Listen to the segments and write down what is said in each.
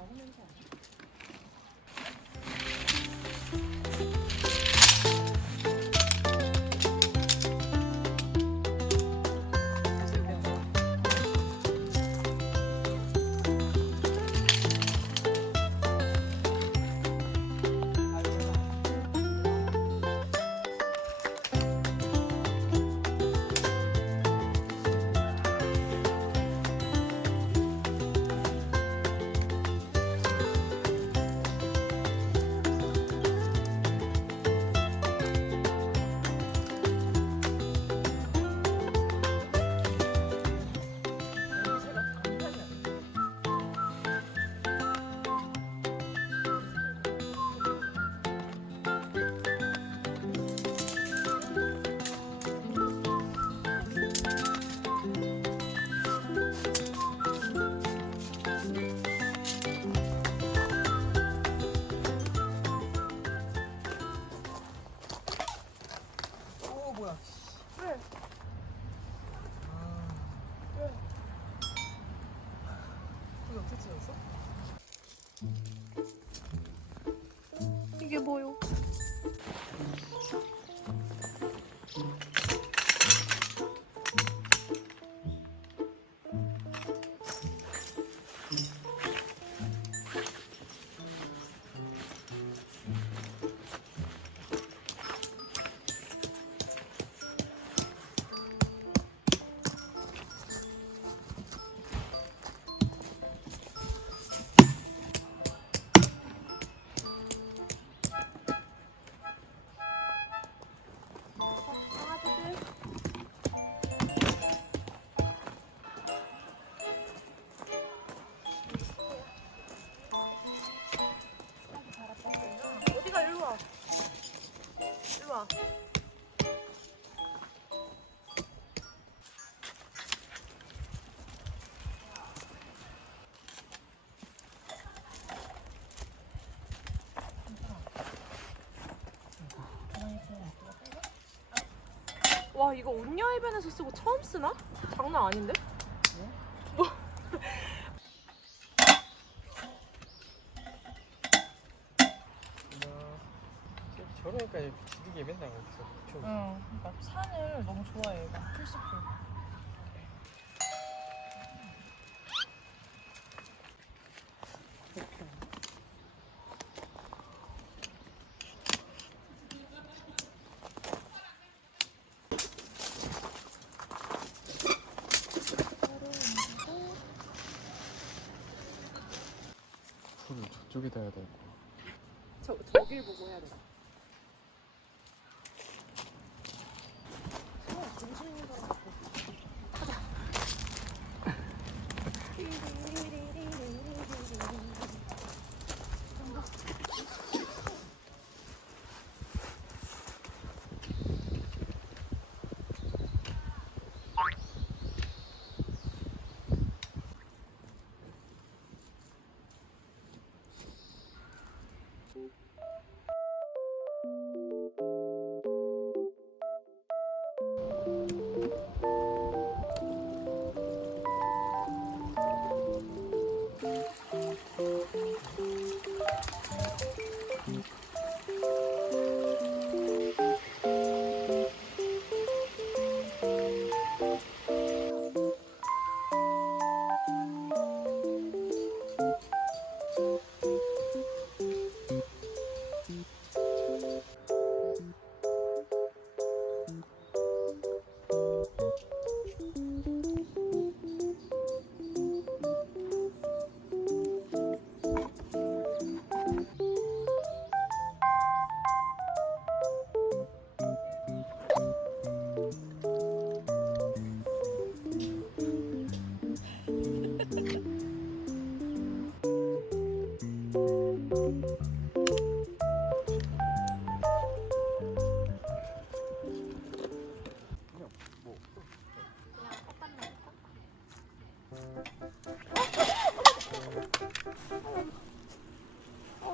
나무 냄새 아니야? 뭐야? 왜? 왜? 이게 어떻게 찍었어? 이게 뭐요? 어디가? 일로 와. 일로 와. 와, 이거 온녀 해변에서 쓰고 처음 쓰나? 장난 아닌데? 뭐? 저러니까 지르게 맨날 없어. 응, 그러니까 산을 너무 좋아해, 얘가. 풀숲을. 불을 저쪽에다 해야 되고. 저길 보고 해야 돼. 정신 있는 사람 같고.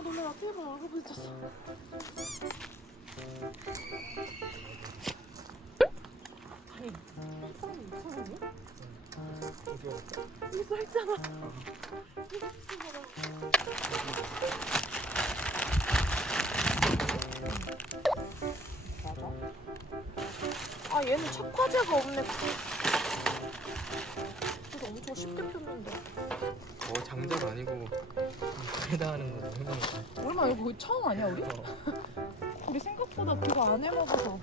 놀래라. 테이블 얼굴 부딪혔어. 다리. 사람이 이상하네? 어디 갈까? 여기 써있잖아. 이거 쓰지 마라. 얘는 착화제가 없네. 그래서 엄청 쉽게 폈는데. 장작 아니고 불에다 하는 거 생각나. 얼마 이거 거의 처음 아니야 우리? 우리 생각보다 그거 안 해먹어서.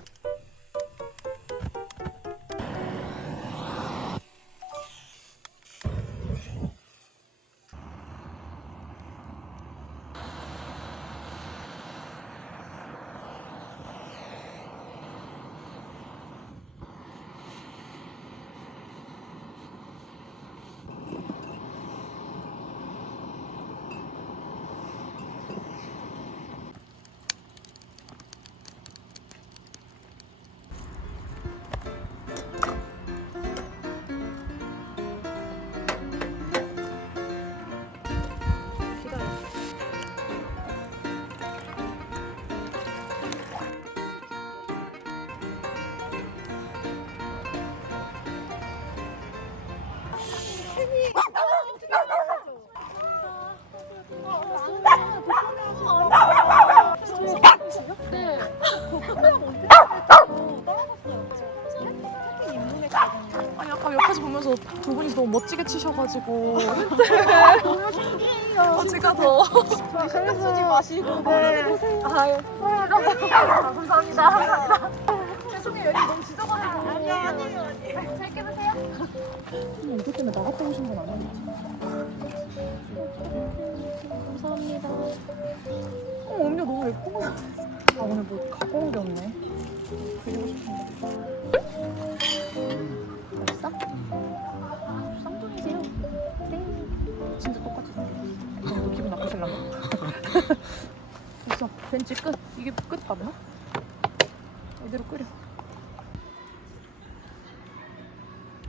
아니 아까 옆에서 보면서 두 분이 너무 멋지게 치셔가지고 제가 더 신경 쓰지 마시고. 네. 아유 감사합니다. 죄송해요 여기 너무 지저분해서. 아니에요. 잘 깨보세요. 이것 때문에 나갔다 오신 건 아니에요? 감사합니다. 음료 너무 예뻐. 아 오늘 뭐 갖고 온 게 없네. 그리고 싶은데. 맛있어? 쌍둥이세요? 네. 진짜 똑같이 생겼어. 너 기분 나쁘실라나? 됐어. 벤치 끝. 이게 끝 맞나? 이대로 끓여.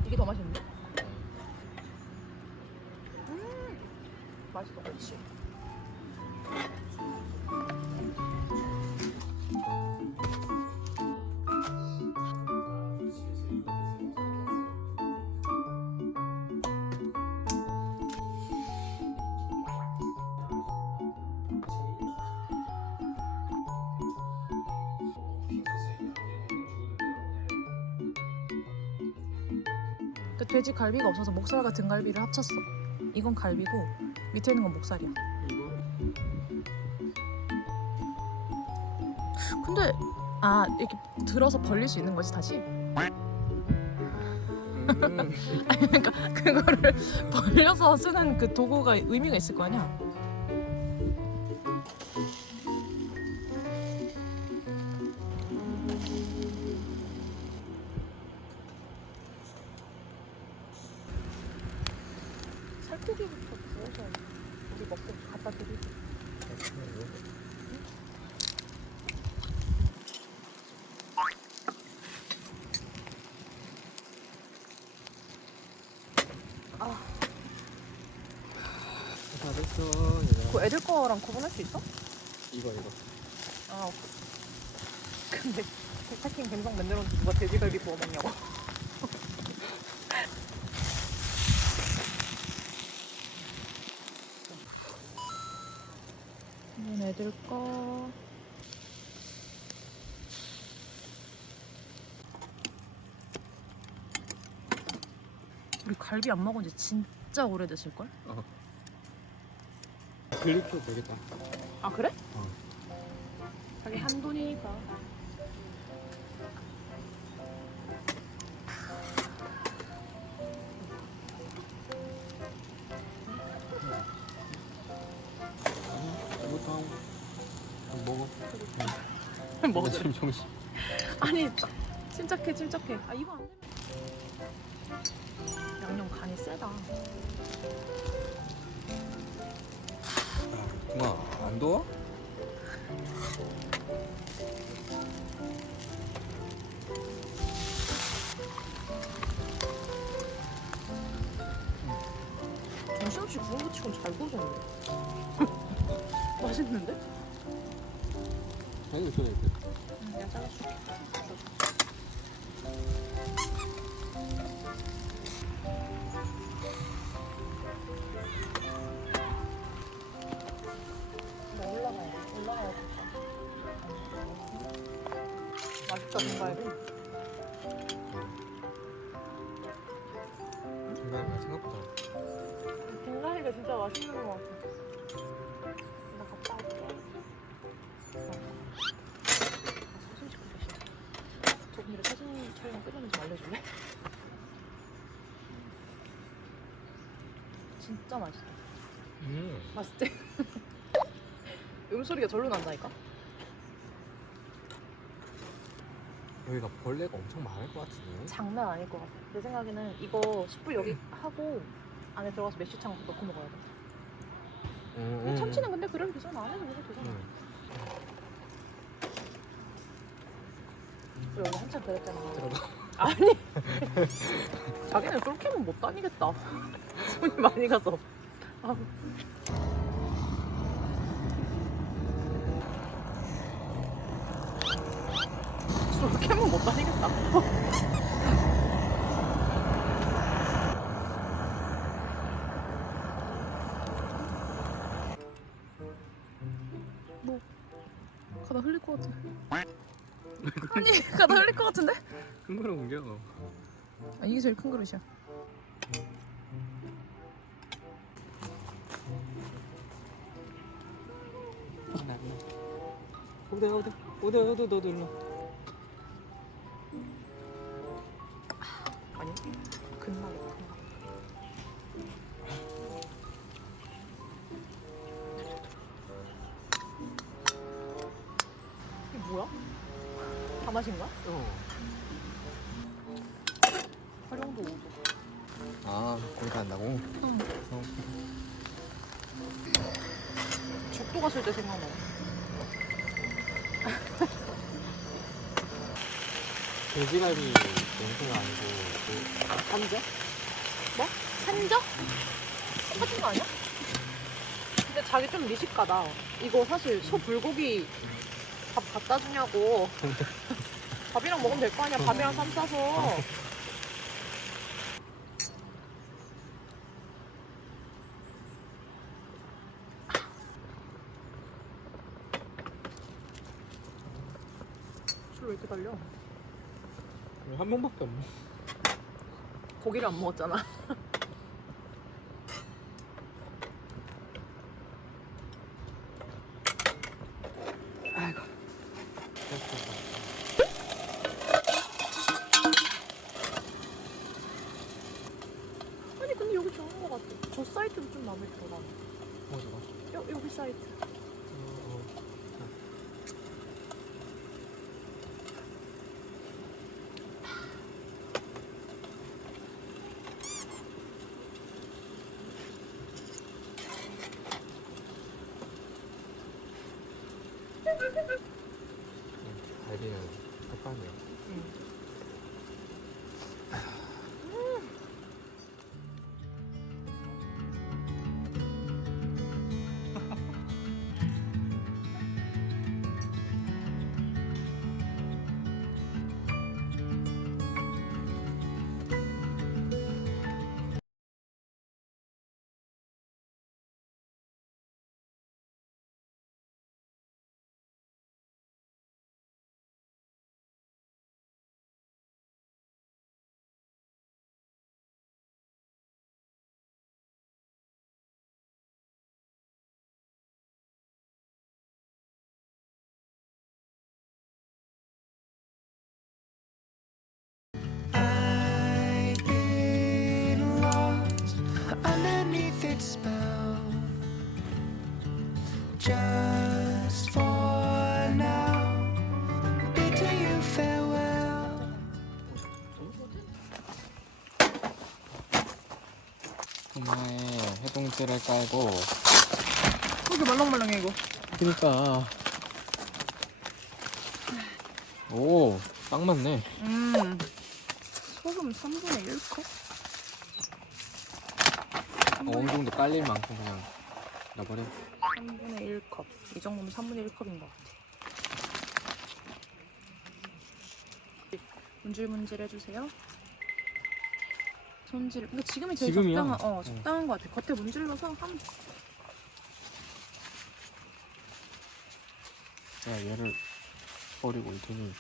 이게 더 맛있는데? 맛있어 그렇지. 그 돼지 갈비가 없어서 목살과 등갈비를 합쳤어. 이건 갈비고 밑에 있는 건 목살이야. 근데 이렇게 들어서 벌릴 수 있는 거지 다시? 아니 그러니까 그거를 벌려서 쓰는 그 도구가 의미가 있을 거 아니야? 살코기부터 구워서 우리 먹고 갖다 드리고. 다 됐어. 얘들아. 그 애들 거랑 구분할 수 있어? 이거. 아 오케이. 근데 백화킹 갬성 만들었는데 누가 돼지갈비 구워 먹냐고. 이건 애들 거. 우리 갈비 안 먹은 지 진짜 오래됐을걸? 글리표 되겠다. 아 그래? 어. 자기 한돈이니까. 이것도 먹어. 먹어. 지금 정신. 아니 침착해. 아 이거 안 되면. 양념 간이 세다. 엄마 안 더워? 정신없이 구운 거 치곤 잘 구워졌네. 맛있는데? 자기가 줘야 돼. 내가 잘라줄게. 나 올라가야겠다. 맛있다, 뭔가 이래. 맛있는 거 같아. 나 갔다 올게. 사진 찍고 계시네. 저분들의 사진 촬영 끝나면 좀 알려줄래? 진짜 맛있어. 맛있지? 음소리가 절로 난다니까? 여기가 벌레가 엄청 많을 것 같은데. 장난 아닐 것 같아. 내 생각에는 이거 숯불 여기 하고 안에 들어가서 메쉬창 넣고 먹어야 돼. 참치는 근데 그래도 되잖아. 안에서 먹어도 되잖아. 우리 원래 한참 그랬잖아. 들어봐. 아니. 자기는 솔캠은 못 다니겠다. 손이 많이 가서. 아우. 솔캠은 못 다니겠다. 뭐 가다 흘릴 것 같아. 아니 가다 흘릴 것 같은데? 큰 거로 옮겨. 아, 이게 제일 큰 그릇이야. 오대 일로. 아니 근막이야 근막. 이게 뭐야? 다 마신 거야? 활용도 5도. 아, 거기 간다고? 응. 죽도 갔을 때 생각나. 돼지갈비 냄새가 아니고 그 참자? 뭐? 산적? 똑같은 거 아니야? 근데 자기 좀 미식가다. 이거 사실 소 불고기 밥 갖다 주냐고. 밥이랑 먹으면 될 거 아니야. 밥이랑 쌈 싸서. 술 왜 이렇게 달려? 한 번밖에 안 먹어. 고기를 안 먹었잖아. 아이고. 아니 근데 여기 좋은 거 같아. 저 사이트도 좀 마음에 들어 나. 어디가? 여기 사이트. 갈비는 햇반이야. I've been lost underneath its spell, just for now. Bidding you farewell. 도마에 해동제를 깔고. 이렇게 말랑말랑해 이거. 그러니까. 오, 딱 맞네. 소금 3분의 1컵? 어느 정도 깔릴 만큼 그냥 넣어버려. 3분의 1컵. 이 정도면 3분의 1컵인 것 같아. 문질문질 해주세요. 손질. 근데 지금이 제일 지금이야? 적당한 것 같아. 겉에 문질러서 하면 돼. 자, 얘를 버리고 올 테니.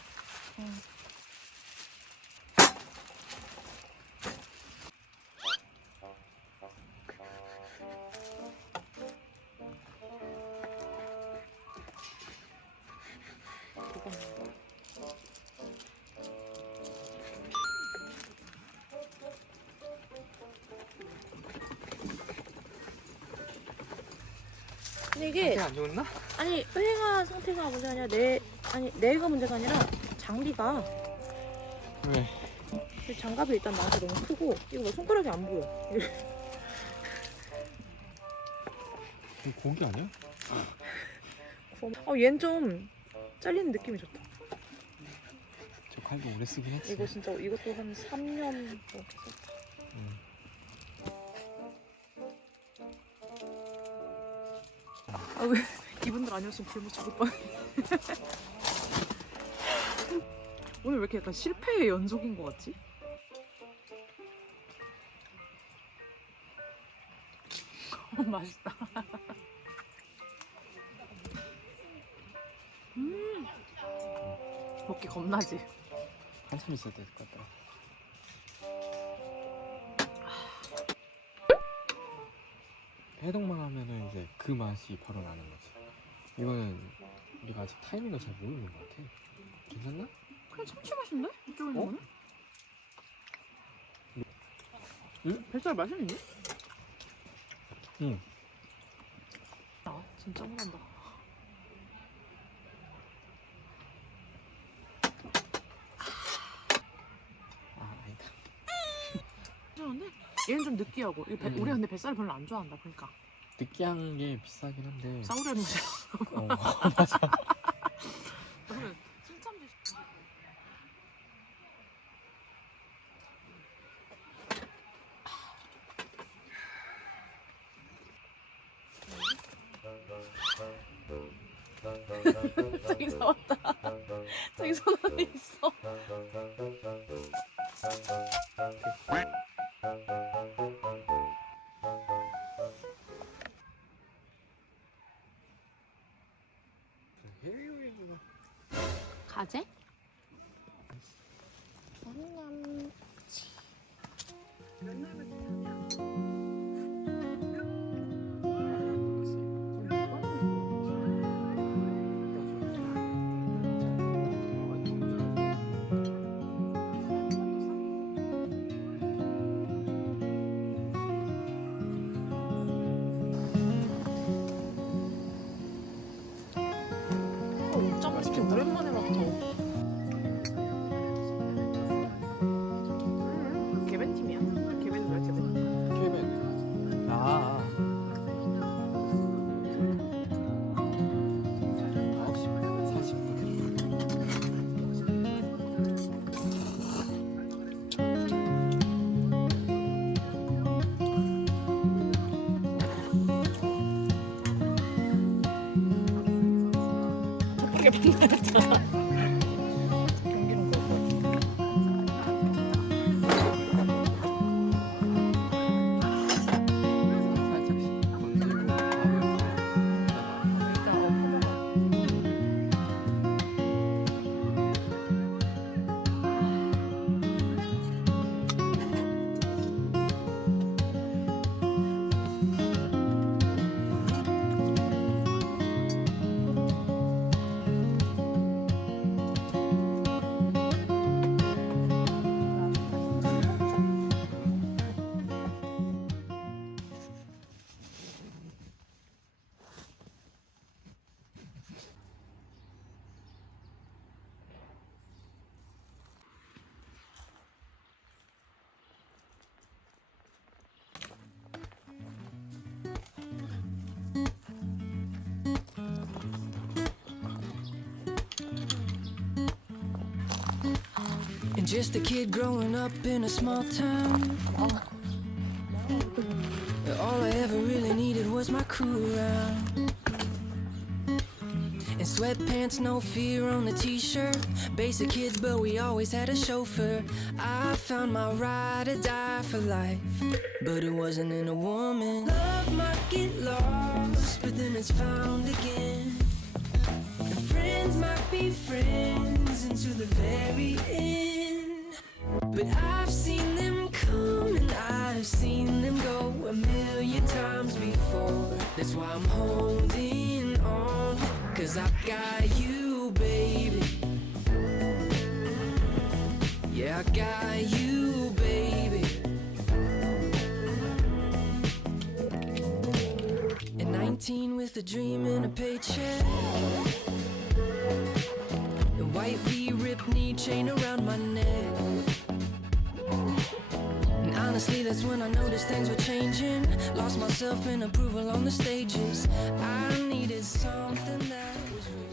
근데 이게 안 좋았나? 아니 회가 상태가 문제가 아니라 내가 문제가 아니라 장비가 왜? 이 장갑이 일단 나한테 너무 크고 이거 뭐 손가락이 안 보여. 이거 고기 아니야? 얘는 좀 잘리는 느낌이 좋다. 저 칼도 오래 쓰긴 했지. 이거 진짜 이것도 한 3년 이렇게 썼다. 왜 이분들 아니었으면 굶어 죽을 뻔. 오늘 왜 이렇게 약간 실패의 연속인 것 같지? 맛있다. 먹기 겁나지? 한참 있어야 될 것 같더라. 해동만 하면은 이제 그 맛이 바로 나는 거지. 이거는 우리가 아직 타이밍을 잘 모르는 것 같아. 괜찮나? 그냥 참치 맛인데? 이쪽에 있는 어? 거는? 응? 뱃살 맛있는데? 응. 아 진짜 못한다. 아 아니다. 괜찮은데? 얘는 좀 느끼하고 우리 근데 뱃살 별로 안 좋아한다 보니까. 느끼한 게 비싸긴 한데. 싸우려는 거지. 맞아. 저는 칭찬지. 저기 서왔다. 저기 손 안에 있어. 가재? 맛있겠다. 오랜만에 맡아. 개벤 팀이야? 개벤 뭐야 개벤? 케빈. 아. 9시 40분. 그게 빛나였잖아. 경기는 그럴 살짝씩 건들고 밥을 And just a kid growing up in a small town. All I ever really needed was my crew around. In sweatpants, no fear on the t-shirt. Basic kids, but we always had a chauffeur. I found my ride or die for life, but it wasn't in a woman. Love might get lost, but then it's found again. And friends might be friends until the very end. But I've seen them come and I've seen them go a million times before. That's why I'm holding on, 'cause I've got you, baby. Yeah, I got you, baby. And I 17 with a dream and a paycheck. The white V ripped knee chain around my neck. And honestly, that's when I noticed things were changing. Lost myself in approval on the stages. I needed something that was real.